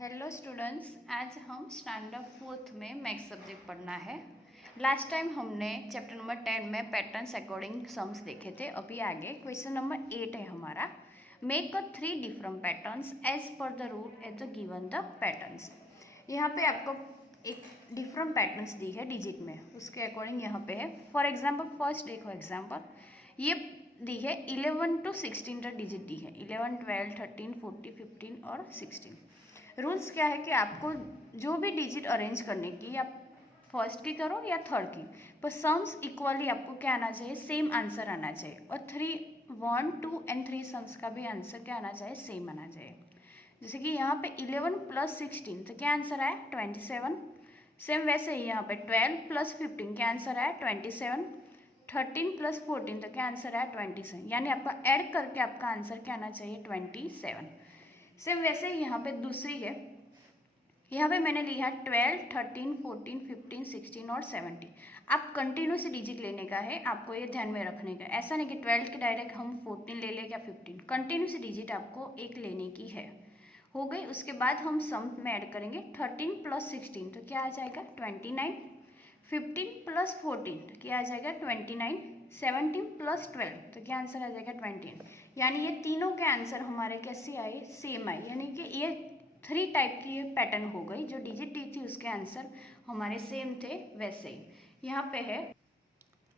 Hello students, आज हम standard fourth में मैथ्स सब्जेक्ट पढ़ना है। लास्ट टाइम हमने चैप्टर नंबर 10 में पैटर्न्स अकॉर्डिंग सम्स देखे थे। अभी आगे क्वेश्चन नंबर 8 है हमारा। Make a 3 different patterns as per the rule at the given the patterns. यहाँ पे आपको एक डिफरेंट पैटर्न्स दी है डिजिट में, उसके अकॉर्डिंग यहाँ पे है। फॉर एग्जाम्पल फर्स्ट देखो एग्जाम्पल, ये दी है 11 to 16 तक डिजिट दी है, 11, 12, 13, 14, 15 और 16। रूल्स क्या है कि आपको जो भी डिजिट अरेंज करने की, या फर्स्ट की करो या थर्ड की, पर सम्स इक्वली आपको क्या आना चाहिए, सेम आंसर आना चाहिए। और 1, 2 एंड 3 सम्स का भी आंसर क्या आना चाहिए, सेम आना चाहिए। जैसे कि यहाँ पे 11 + 16 तो क्या आंसर आया, 27। सेम वैसे ही यहाँ पे 12 + 15 क्या आंसर आया, 27। 13 + 14 तो क्या आंसर आया, 27। यानी आपका ऐड करके आपका आंसर क्या आना चाहिए, 27। सेम वैसे ही यहाँ पे दूसरी है, यहाँ पे मैंने लिया है 12, 13, 14, 15, 16 और 17। आप कंटिन्यूस डिजिट लेने का है, आपको ये ध्यान में रखने का। ऐसा नहीं कि 12 के डायरेक्ट हम 14 ले लें या 15, कंटिन्यूस डिजिट आपको एक लेने की है। हो गई। उसके बाद हम सम में ऐड करेंगे 13 + 16 तो क्या आ जाएगा, 29। 15 + 14 तो क्या आ जाएगा, 29। 17 + 12 तो क्या आंसर आ जाएगा, 28। यानी ये तीनों के आंसर हमारे कैसे आए, सेम आए। यानी कि ये 3 टाइप की ये पैटर्न हो गई। जो डिजिट दी थी उसके आंसर हमारे सेम थे वैसे ही। यहाँ पे है,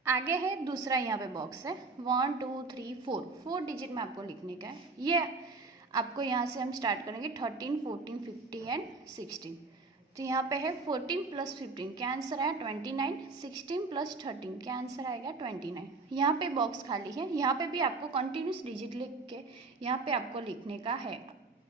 आगे है दूसरा, यहाँ पे बॉक्स है 1, 2, 3, 4, 4 डिजिट में आपको लिखने का है। ये आपको यहाँ से हम स्टार्ट करेंगे 13, 14, 15 एंड 16। तो यहाँ पे है 14 + 15 क्या आंसर आया, 29। 16 + 13 क्या आंसर आएगा, 29। यहाँ पे बॉक्स खाली है, यहाँ पे भी आपको कंटिन्यूस डिजिट लिख के यहाँ पे आपको लिखने का है।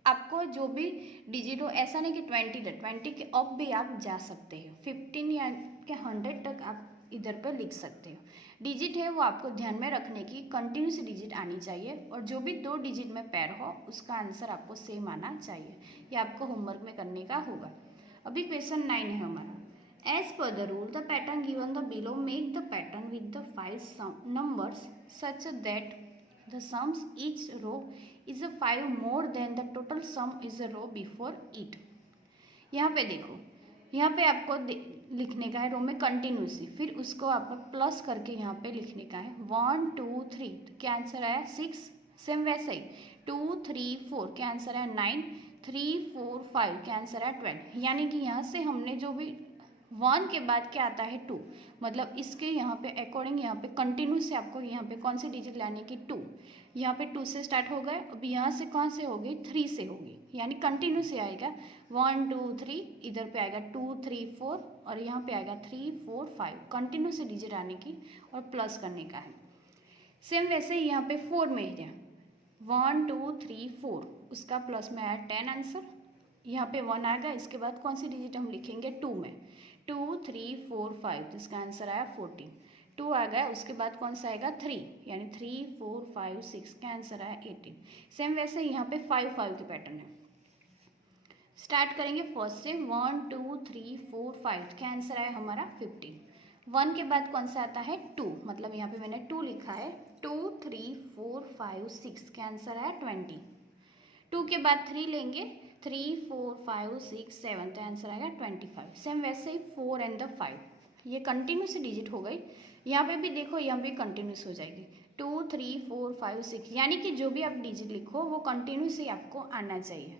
आपको जो भी डिजिट हो, ऐसा नहीं कि 20 के अब भी आप जा सकते हो, 15 या के 100 तक आप इधर पर लिख सकते हो। डिजिट है वो आपको ध्यान में रखने की, कंटिन्यूस डिजिट आनी चाहिए, और जो भी 2 डिजिट में पैर हो उसका आंसर आपको सेम आना चाहिए। ये आपको होमवर्क में करने का होगा। अभी क्वेश्चन 9 है हमारा। As per the rule the pattern given the below, make the pattern with the 5 numbers such that the sums each row is a 5 more than the total sum is a row before it। यहाँ पे देखो, यहाँ पे आपको लिखने का है रो में कंटिन्यूसली, फिर उसको आपको प्लस करके यहाँ पे लिखने का है 1, 2, 3 तो क्या आंसर आया, 6। सेम वैसे ही 2, 3, 4 क्या आंसर है, 9। 3, 4, 5 क्या आंसर है, 12। यानी कि यहाँ से हमने जो भी 1 के बाद क्या आता है, 2, मतलब इसके यहाँ पे अकॉर्डिंग यहाँ पे कंटिन्यूस से आपको यहाँ पे कौन सी डिजिट लाने की, 2। यहाँ पे 2 से स्टार्ट हो गए, अब यहाँ से कौन से होगी, 3 से होगी। यानी कंटिन्यू से आएगा 1, 2, 3, इधर पे आएगा 2, 3, 4 और यहाँ पे आएगा 3, 4, 5। कंटिन्यू से डिजिट आने की और प्लस करने का है। सेम वैसे ही यहाँ पे 4 में है 1, 2, 3, 4, उसका प्लस में आया 10 आंसर। यहाँ पे 1 आएगा, इसके बाद कौन सी डिजिट हम लिखेंगे, 2 में 2, 3, 4, 5 तो इसका आंसर आया 14। 2 आ गया, उसके बाद कौन सा आएगा, 3, यानी 3, 4, 5, 6 का आंसर आया 18। सेम वैसे यहाँ पे 5, 5 के पैटर्न है। स्टार्ट करेंगे फर्स्ट से 1, 2, 3, 4, 5 क्या आंसर आया हमारा 15। 1 के बाद कौन सा आता है, 2, मतलब यहाँ पे मैंने 2 लिखा है। 2, 3, 4, 5, 6 क्या आंसर आया 20। 2 के बाद 3 लेंगे, 3, 4, 5, 6, 7 तो आंसर आएगा 25। सेम वैसे ही 4 एंड द 5, ये कंटिन्यूस डिजिट हो गई। यहाँ पे भी देखो, यहाँ पे कंटिन्यूस हो जाएगी 2, 3, 4, 5, 6। यानी कि जो भी आप डिजिट लिखो वो कंटिन्यूस ही आपको आना चाहिए,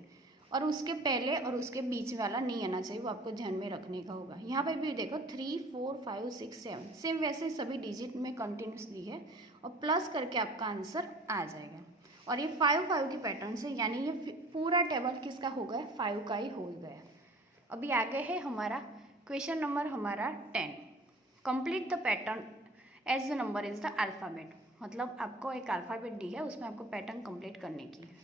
और उसके पहले और उसके बीच वाला नहीं आना चाहिए, वो आपको ध्यान में रखने का होगा। यहाँ पे भी देखो 3, 4, 5, 6, 7 सेम वैसे सभी डिजिट में कंटिन्यूस ली है, और प्लस करके आपका आंसर आ जाएगा। और ये 5, 5 के पैटर्न से, यानी ये पूरा टेबल किसका हो गया, 5 का ही हो गया। अभी आगे है हमारा क्वेश्चन नंबर हमारा 10। Complete the pattern as the number is the alphabet. मतलब आपको एक अल्फ़ाबेट दी है, उसमें आपको पैटर्न कंप्लीट करने की है।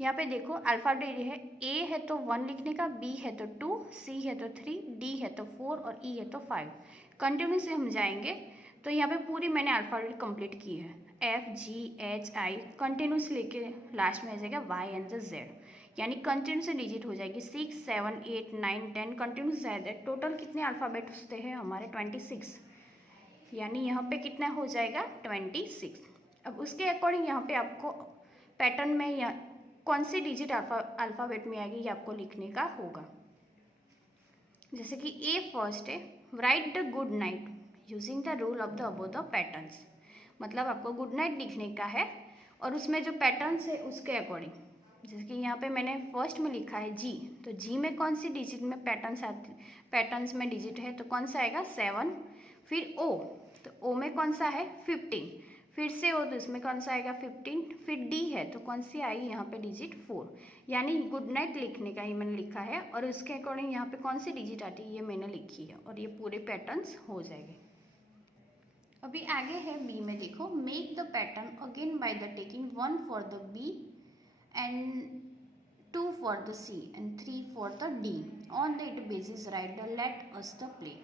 यहाँ पे देखो अल्फ़ाबेट है, ए है तो 1 लिखने का, बी है तो 2, सी है तो 3, डी है तो 4 और ई है तो 5। कंटिन्यू से हम जाएंगे तो यहाँ पे पूरी मैंने अल्फ़ाबेट कंप्लीट की है, एफ, जी, एच, आई, कंटिन्यूस लेके लास्ट में आ जाएगा वाई एंड द जेड। यानी कंटिन्यू से डिजिट हो जाएगी 6, 7, 8, 9, 10 कंटिन्यू से आएगा। टोटल कितने अल्फ़ाबेट होते हैं हमारे, 26। यानी यहाँ पे कितना हो जाएगा, 26। अब उसके अकॉर्डिंग यहाँ पे आपको पैटर्न में या कौन सी डिजिट अल्फ़ाबेट में आएगी ये आपको लिखने का होगा। जैसे कि ए फर्स्ट है, right the good night using the rule of the above the patterns. मतलब आपको गुड नाइट लिखने का है और उसमें जो पैटर्न्स है उसके अकॉर्डिंग। जैसे कि यहाँ पे मैंने फर्स्ट में लिखा है जी, तो जी में कौन सी डिजिट में पैटर्न्स में डिजिट है तो कौन सा आएगा 7। फिर ओ, तो ओ में कौन सा है 15। फिर से ओ, तो इसमें कौन सा आएगा 15। फिर डी है तो कौन सी आई यहाँ पे डिजिट 4। यानी गुड नाइट लिखने का ही मैंने लिखा है और उसके अकॉर्डिंग यहाँ पे कौन सी डिजिट आती है ये मैंने लिखी है और ये पूरे पैटर्न्स हो जाएंगे। अभी आगे है बी में, देखो make the pattern again by the taking 1 for the B and 2 for the C and 3 for the D on that basis right the let us the play.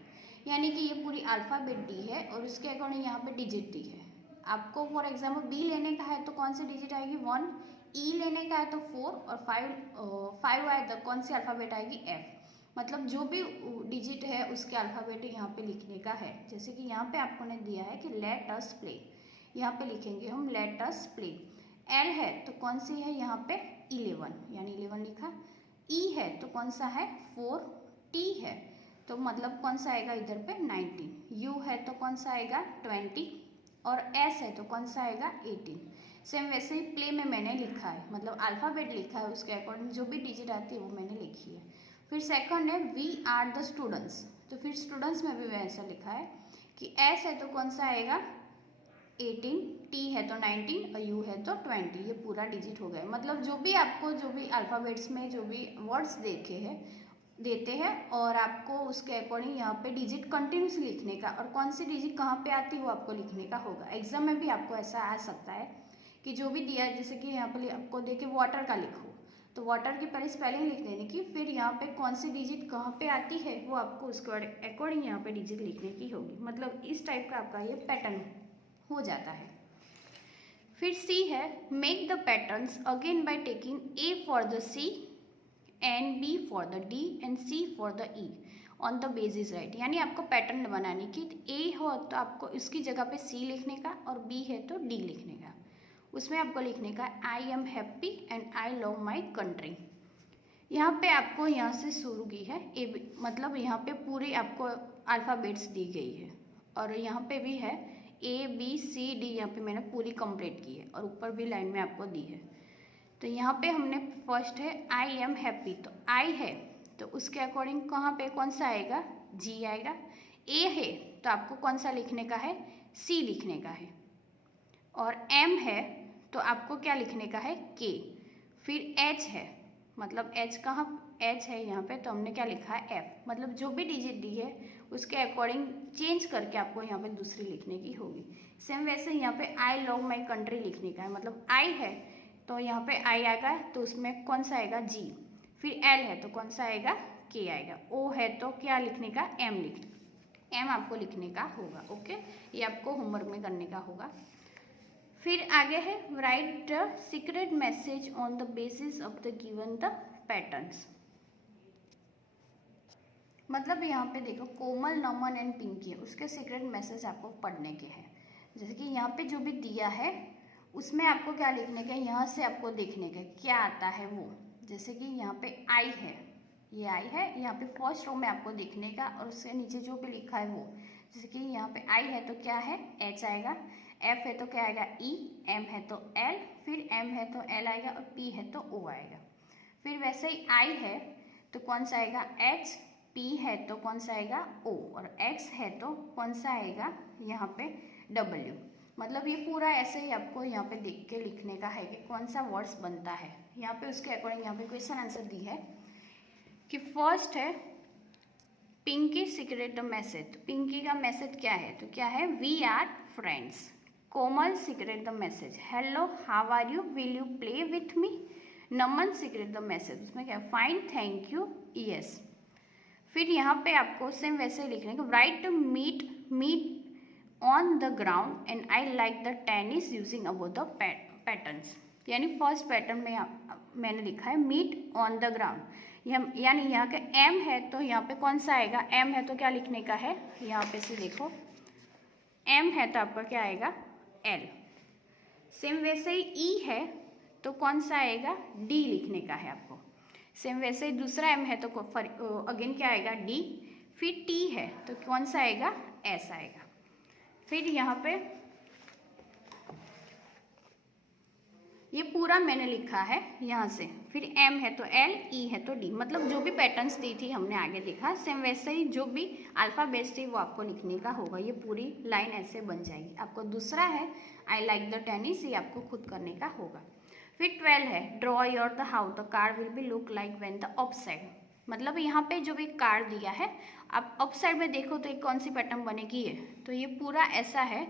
यानी कि ये पूरी अल्फ़ाबेट डी है और उसके अकॉर्डिंग यहाँ पे डिजिट डी है। आपको फॉर एग्जाम्पल बी लेने का है तो कौन सी डिजिट आएगी 1, ई लेने का है तो 4 और 5 आए तो कौन सी अल्फ़ाबेट आएगी एफ। मतलब जो भी डिजिट है उसके अल्फ़ाबेट यहाँ पे लिखने का है। जैसे कि यहाँ पे आपको ने दिया है कि लेट अस प्ले, यहाँ पे लिखेंगे हम लेट अस प्ले। एल है तो कौन सी है यहाँ पे 11, यानी 11 लिखा। ई है तो कौन सा है 4, टी है तो मतलब कौन सा आएगा इधर पे 19, यू है तो कौन सा आएगा 20 और एस है तो कौन सा आएगा 18। सेम वैसे ही प्ले में मैंने लिखा है, मतलब अल्फ़ाबेट लिखा है उसके अकॉर्डिंग जो भी डिजिट आती है वो मैंने लिखी है। फिर सेकंड है वी आर द स्टूडेंट्स, तो फिर स्टूडेंट्स में भी वैसा लिखा है कि एस है तो कौन सा आएगा 18, टी है तो 19 और यू है तो 20। ये पूरा डिजिट हो गया। मतलब जो भी आपको जो भी अल्फ़ाबेट्स में जो भी वर्ड्स देते हैं और आपको उसके अकॉर्डिंग यहाँ पे डिजिट कंटिन्यूसली लिखने का और कौन सी डिजिट कहाँ पे आती है वो आपको लिखने का होगा। एग्जाम में भी आपको ऐसा आ सकता है कि जो भी दिया है, जैसे कि यहाँ पे आपको देखे वाटर का लिखो तो वाटर की पहले स्पेलिंग लिख देने की, फिर यहाँ पे कौन सी डिजिट कहाँ पे आती है वो आपको उसके अकॉर्डिंग यहाँ पे डिजिट लिखने की होगी। मतलब इस टाइप का आपका ये पैटर्न हो जाता है। फिर सी है make the patterns again by taking A for the C and B for the D and C for the E on the basis right. यानी आपको पैटर्न बनाने की, ए हो तो आपको इसकी जगह पे सी लिखने का और बी है तो डी लिखने का। उसमें आपको लिखने का I am happy and I love my country. यहाँ पे आपको यहाँ से शुरू की है ए, मतलब यहाँ पे पूरी आपको अल्फ़ाबेट्स दी गई है और यहाँ पे भी है ए बी सी डी, यहाँ पे मैंने पूरी कंप्लीट की है और ऊपर भी लाइन में आपको दी है। तो यहाँ पे हमने फर्स्ट है आई एम हैप्पी, तो आई है तो उसके अकॉर्डिंग कहाँ पे कौन सा आएगा जी आएगा। ए है तो आपको कौन सा लिखने का है सी लिखने का है और एम है तो आपको क्या लिखने का है के। फिर एच है, मतलब एच कहाँ एच है यहाँ पे तो हमने क्या लिखा है एफ। मतलब जो भी डिजिट दी है उसके अकॉर्डिंग चेंज करके आपको यहाँ पे दूसरी लिखने की होगी। सेम वैसे यहाँ पे आई लव माई कंट्री लिखने का है, मतलब आई है तो यहाँ पे आई आएगा तो उसमें कौन सा आएगा जी। फिर एल है तो कौन सा आएगा के आएगा। ओ है तो क्या लिखने का एम एम आपको लिखने का होगा। ओके, ये आपको होमवर्क में करने का होगा। फिर आगे है right the secret message on the basis of the given the patterns. मतलब यहाँ पे देखो कोमल, नमन एंड पिंकी है, उसके सीक्रेट मैसेज आपको पढ़ने के हैं। जैसे कि यहाँ पे जो भी दिया है उसमें आपको क्या लिखने का, यहाँ से आपको देखने का क्या आता है वो। जैसे कि यहाँ पे आई है, ये आई है, यहाँ पे फर्स्ट रो में आपको देखने का और उससे नीचे जो भी लिखा है वो। जैसे कि यहाँ पे आई है तो क्या है एच आएगा, एफ है तो क्या आएगा ई, एम है तो एल, फिर एम है तो एल आएगा और पी है तो ओ आएगा। फिर वैसे ही आई है तो कौन सा आएगा एच, पी है तो कौन सा आएगा ओ और एक्स है तो कौन सा आएगा यहाँ पे डब्ल्यू। मतलब ये पूरा ऐसे ही आपको यहाँ पे देख के लिखने का है कि कौन सा वर्ड्स बनता है। यहाँ पे उसके अकॉर्डिंग यहाँ पे क्वेश्चन आंसर दी है कि फर्स्ट है पिंकी सीक्रेट द मैसेज। तो पिंकी का मैसेज क्या है तो क्या है we are friends. Komal secret the message hello how are you will you play with me. Naman secret the message, उसमें क्या फाइन थैंक यू यस। फिर यहाँ पे आपको सेम वैसे ही लिखने का right meet on the ground and I like the tennis using about the patterns. यानी फर्स्ट पैटर्न में मैंने लिखा है मीट ऑन द ग्राउंड, यानी यहाँ का एम है तो यहाँ पे कौन सा आएगा एम है तो क्या लिखने का है यहाँ पे से देखो एम है तो आपका क्या आएगा एल। सेम वैसे ही ई है तो कौन सा आएगा, डी लिखने का है आपको। सेम वैसे ही दूसरा एम है तो अगेन क्या आएगा, डी। फिर टी है तो कौन सा आएगा, एस आएगा। फिर यहाँ पे ये पूरा मैंने लिखा है यहाँ से। फिर एम है तो एल, ई है तो डी, मतलब जो भी पैटर्न्स दी थी हमने आगे देखा, सेम वैसे ही जो भी अल्फ़ाबेट्स थी वो आपको लिखने का होगा। ये पूरी लाइन ऐसे बन जाएगी। आपको दूसरा है आई लाइक द टेनिस, ये आपको खुद करने का होगा। फिर 12 है draw your the how the car will be look like when the up side, मतलब यहाँ पे जो भी कार दिया है आप अप साइड में देखो तो एक कौन सी पैटर्न बनेगी, ये तो ये पूरा ऐसा है,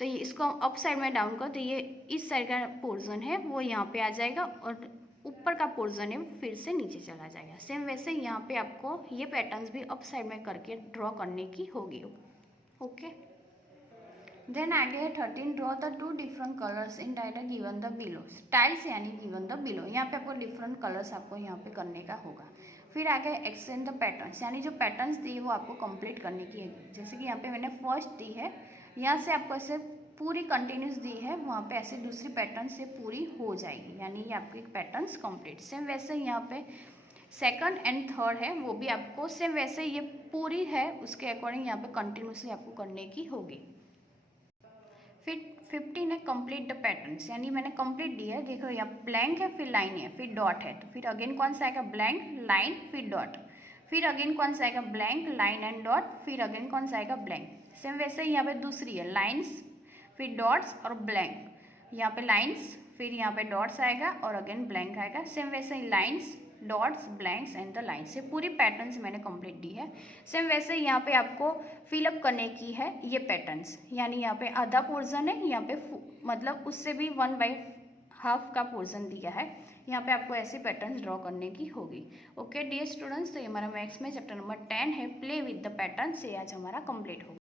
तो ये इसको अप साइड में डाउन करो तो ये इस साइड का पोर्शन है वो यहाँ पे आ जाएगा और ऊपर का पोर्शन है फिर से नीचे चला जाएगा। सेम वैसे यहाँ पे आपको ये पैटर्न्स भी अप साइड में करके ड्रॉ करने की होगी। ओके, देन आगे है 13 draw the 2 different colours in direct given the below, styles यानी गिवन द बिलो, यहाँ पे आपको डिफरेंट कलर्स आपको यहाँ पे करने का होगा। फिर आगे एक्सटेंड द पैटर्न्स, यानी जो पैटर्न्स दी है वो आपको कंप्लीट करने की है। जैसे कि यहाँ पे मैंने फर्स्ट दी है, यहाँ से आपको ऐसे पूरी कंटिन्यूस दी है, वहाँ पे ऐसे दूसरी पैटर्न से पूरी हो जाएगी, यानी ये आपकी पैटर्न्स कंप्लीट। सेम वैसे यहाँ पे सेकंड एंड थर्ड है वो भी आपको सेम वैसे ये पूरी है उसके अकॉर्डिंग यहाँ पे कंटिन्यूसली आपको करने की होगी। फिर 15 है कंप्लीट द पैटर्न्स, यानी मैंने कंप्लीट दी है। देखो यहाँ ब्लैंक है फिर लाइन है फिर डॉट है, तो फिर अगेन कौन सा आएगा, ब्लैंक लाइन फिर डॉट, फिर अगेन कौन सा आएगा, ब्लैंक लाइन एंड डॉट, फिर अगेन कौन सा आएगा, ब्लैंक। सेम वैसे ही यहाँ पे दूसरी है लाइन्स फिर डॉट्स और ब्लैंक, यहाँ पे लाइन्स फिर यहाँ पे डॉट्स आएगा और अगेन ब्लैंक आएगा। सेम वैसे ही lines dots blanks and the lines, से पूरी पैटर्न्स मैंने कंप्लीट दी है। सेम वैसे यहाँ पे आपको फिलअप करने की है ये पैटर्न्स, यानी यहाँ पे आधा पोर्शन है, यहाँ पे मतलब उससे भी 1/2 का पोर्शन दिया है। यहाँ पे आपको ऐसे पैटर्न्स ड्रॉ करने की होगी। ओके डियर स्टूडेंट्स, तो ये हमारा मैथ्स में चैप्टर नंबर 10 है प्ले विद द पैटर्न, से आज हमारा कंप्लीट होगा।